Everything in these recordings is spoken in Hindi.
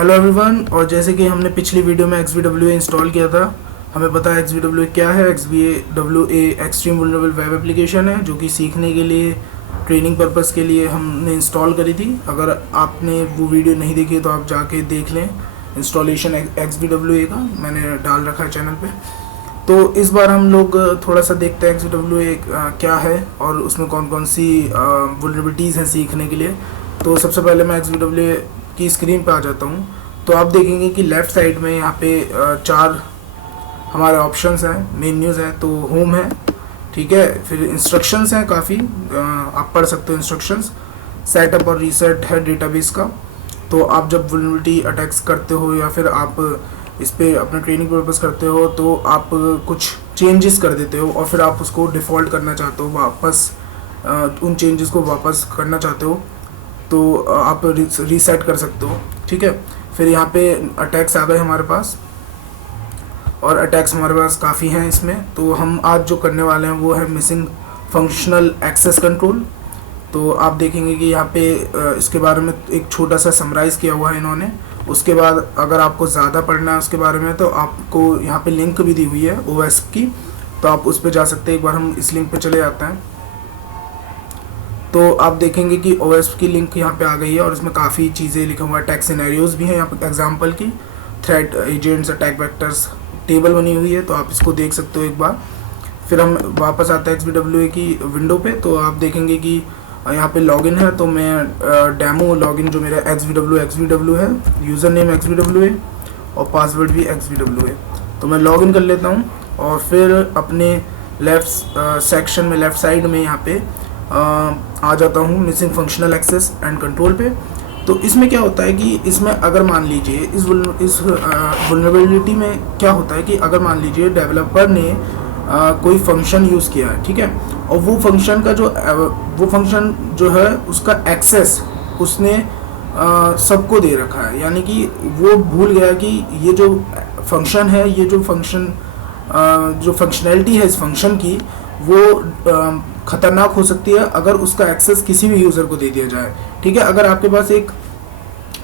Hello everyone. और जैसे कि हमने पिछली वीडियो में XVWA इंस्टॉल किया था, हमें पता है XVWA क्या है। XVWA extreme vulnerable web application है जो कि सीखने के लिए, ट्रेनिंग पर्पस के लिए हमने इंस्टॉल करी थी। अगर आपने वो वीडियो नहीं देखी तो आप जाके देख लें। इंस्टॉलेशन XVWA का मैंने डाल रखा है चैनल पे। तो इस बार हम लोग थोड़ा सा देखते हैं XVWA क्या है और उसमें कौन कौन सी वल्नरेबिलिटीज़ हैं सीखने के लिए। तो सबसे पहले मैं XVWA की स्क्रीन पे आ जाता हूँ। तो आप देखेंगे कि लेफ़्ट साइड में यहाँ पे चार हमारे ऑप्शंस हैं, मेन्यूज़ हैं। तो होम है, ठीक है, फिर इंस्ट्रक्शंस हैं काफ़ी, आप पढ़ सकते हो इंस्ट्रक्शंस। सेटअप और रीसेट है डेटाबेस का। तो आप जब वल्नरेबिलिटी अटैक्स करते हो या फिर आप इस पर अपना ट्रेनिंग पर्पस करते हो तो आप कुछ चेंजेस कर देते हो और फिर आप उसको डिफ़ॉल्ट करना चाहते हो, वापस उन चेंजेस को वापस करना चाहते हो तो आप रीसेट कर सकते हो, ठीक है। फिर यहाँ पे अटैक्स आ गए हमारे पास, और अटैक्स हमारे पास काफ़ी हैं इसमें। तो हम आज जो करने वाले हैं वो है मिसिंग फंक्शनल एक्सेस कंट्रोल। तो आप देखेंगे कि यहाँ पे इसके बारे में एक छोटा सा समराइज़ किया हुआ है इन्होंने। उसके बाद अगर आपको ज़्यादा पढ़ना है उसके बारे में तो आपको यहाँ पे लिंक भी दी हुई है OS की, तो आप उस पर जा सकते हैं। एक बार हम इस लिंक पे चले जाते हैं तो आप देखेंगे कि OS की लिंक यहाँ पे आ गई है और इसमें काफ़ी चीज़ें लिखा हुआ है। अटैक सिनेरियोज़ भी हैं यहाँ पे एग्जांपल की, threat agents, attack vectors, table बनी हुई है, तो आप इसको देख सकते हो एक बार। फिर हम वापस आते हैं XVWA की विंडो पे। तो आप देखेंगे कि यहाँ पे लॉगिन है, तो मैं डेमो लॉगिन जो मेरा XVWA है, यूज़र नेम XVWA और पासवर्ड भी XVWA, तो मैं लॉगिन कर लेता हूँ। और फिर अपने लेफ़्ट सेक्शन में, लेफ़्ट साइड में यहाँ पे आ जाता हूँ missing functional access and control पे। तो इसमें क्या होता है कि इसमें अगर मान लीजिए इस वल्नरेबिलिटी में क्या होता है कि अगर मान लीजिए डेवलपर ने कोई फंक्शन यूज़ किया है, ठीक है, और वो फंक्शन जो है उसका एक्सेस उसने सबको दे रखा है, यानी कि वो भूल गया कि ये जो फंक्शन है, ये जो फंक्शनैलिटी है इस फंक्शन की, वो ख़तरनाक हो सकती है अगर उसका एक्सेस किसी भी यूज़र को दे दिया जाए, ठीक है। अगर आपके पास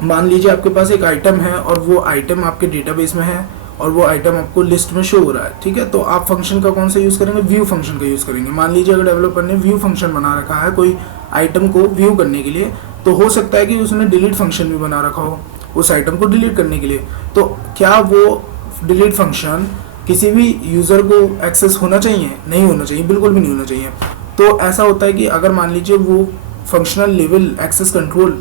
मान लीजिए आपके पास एक आइटम है और वो आइटम आपके डेटाबेस में है और वो आइटम आपको लिस्ट में शो हो रहा है, ठीक है, तो आप फंक्शन का कौन सा यूज़ करेंगे? व्यू फंक्शन का यूज़ करेंगे। मान लीजिए अगर डेवलपर ने व्यू फंक्शन बना रखा है कोई आइटम को व्यू करने के लिए, तो हो सकता है कि उसने डिलीट फंक्शन भी बना रखा हो उस आइटम को डिलीट करने के लिए। तो क्या वो डिलीट फंक्शन किसी भी यूज़र को एक्सेस होना चाहिए? नहीं होना चाहिए, बिल्कुल भी नहीं होना चाहिए। तो ऐसा होता है कि अगर मान लीजिए वो functional level access control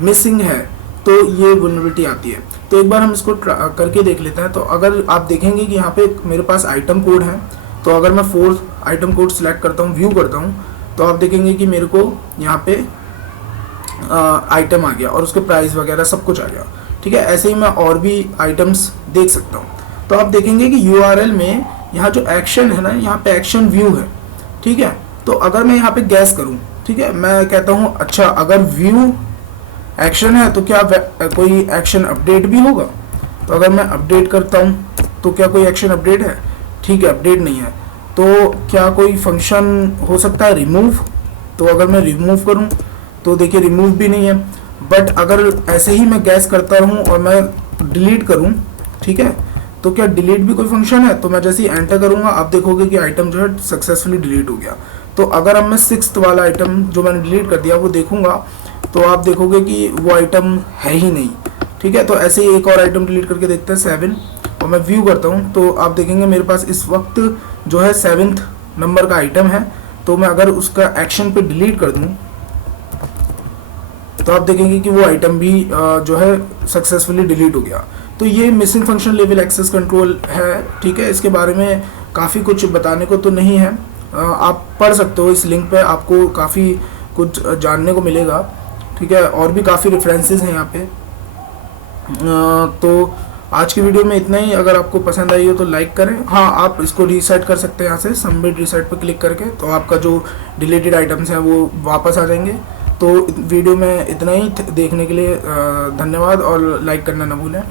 missing है तो ये वल्नरेबिलिटी आती है। तो एक बार हम इसको करके देख लेते हैं। तो अगर आप देखेंगे कि यहाँ पे मेरे पास आइटम कोड है, तो अगर मैं 4 आइटम कोड सिलेक्ट करता हूँ, व्यू करता हूँ, तो आप देखेंगे कि मेरे को यहाँ पे आइटम आ गया और उसके प्राइस वगैरह सब कुछ आ गया, ठीक है। ऐसे ही मैं और भी आइटम्स देख सकता हूँ। तो आप देखेंगे कि URL में यहाँ जो एक्शन है ना, यहाँ पे एक्शन व्यू है, ठीक है। तो अगर मैं यहाँ पे गैस करूँ, ठीक है, मैं कहता हूँ अच्छा अगर व्यू एक्शन है तो क्या कोई एक्शन अपडेट भी होगा? तो अगर मैं अपडेट करता हूँ तो क्या कोई एक्शन अपडेट है? ठीक है, अपडेट नहीं है। तो क्या कोई फंक्शन हो सकता है रिमूव? तो अगर मैं रिमूव करूँ तो देखिए रिमूव भी नहीं है। बट अगर ऐसे ही मैं गैस करता रहूँ और मैं डिलीट करूँ, ठीक है, तो क्या डिलीट भी कोई फंक्शन है? तो मैं जैसे ही एंटर करूँगा आप देखोगे कि आइटम जो है सक्सेसफुली डिलीट हो गया। तो अगर अब मैं 6th वाला आइटम जो मैंने डिलीट कर दिया वो देखूंगा तो आप देखोगे कि वो आइटम है ही नहीं, ठीक है। तो ऐसे ही एक और आइटम डिलीट करके देखते हैं 7, और मैं व्यू करता हूँ तो आप देखेंगे मेरे पास इस वक्त जो है 7th नंबर का आइटम है। तो मैं अगर उसका एक्शन पे डिलीट कर दूँ तो आप देखेंगे कि वो आइटम भी जो है सक्सेसफुली डिलीट हो गया। तो ये missing function level access control है, ठीक है। इसके बारे में काफ़ी कुछ बताने को तो नहीं है, आप पढ़ सकते हो इस लिंक पे, आपको काफ़ी कुछ जानने को मिलेगा, ठीक है। और भी काफ़ी रेफरेंसेस हैं यहाँ पे। तो आज की वीडियो में इतना ही। अगर आपको पसंद आई हो तो लाइक करें। हाँ, आप इसको रीसेट कर सकते हैं यहाँ से, सबमिट रीसेट पर क्लिक करके, तो आपका जो डिलीटेड आइटम्स हैं वो वापस आ जाएंगे। तो वीडियो में इतना ही। देखने के लिए धन्यवाद और लाइक करना ना भूलें।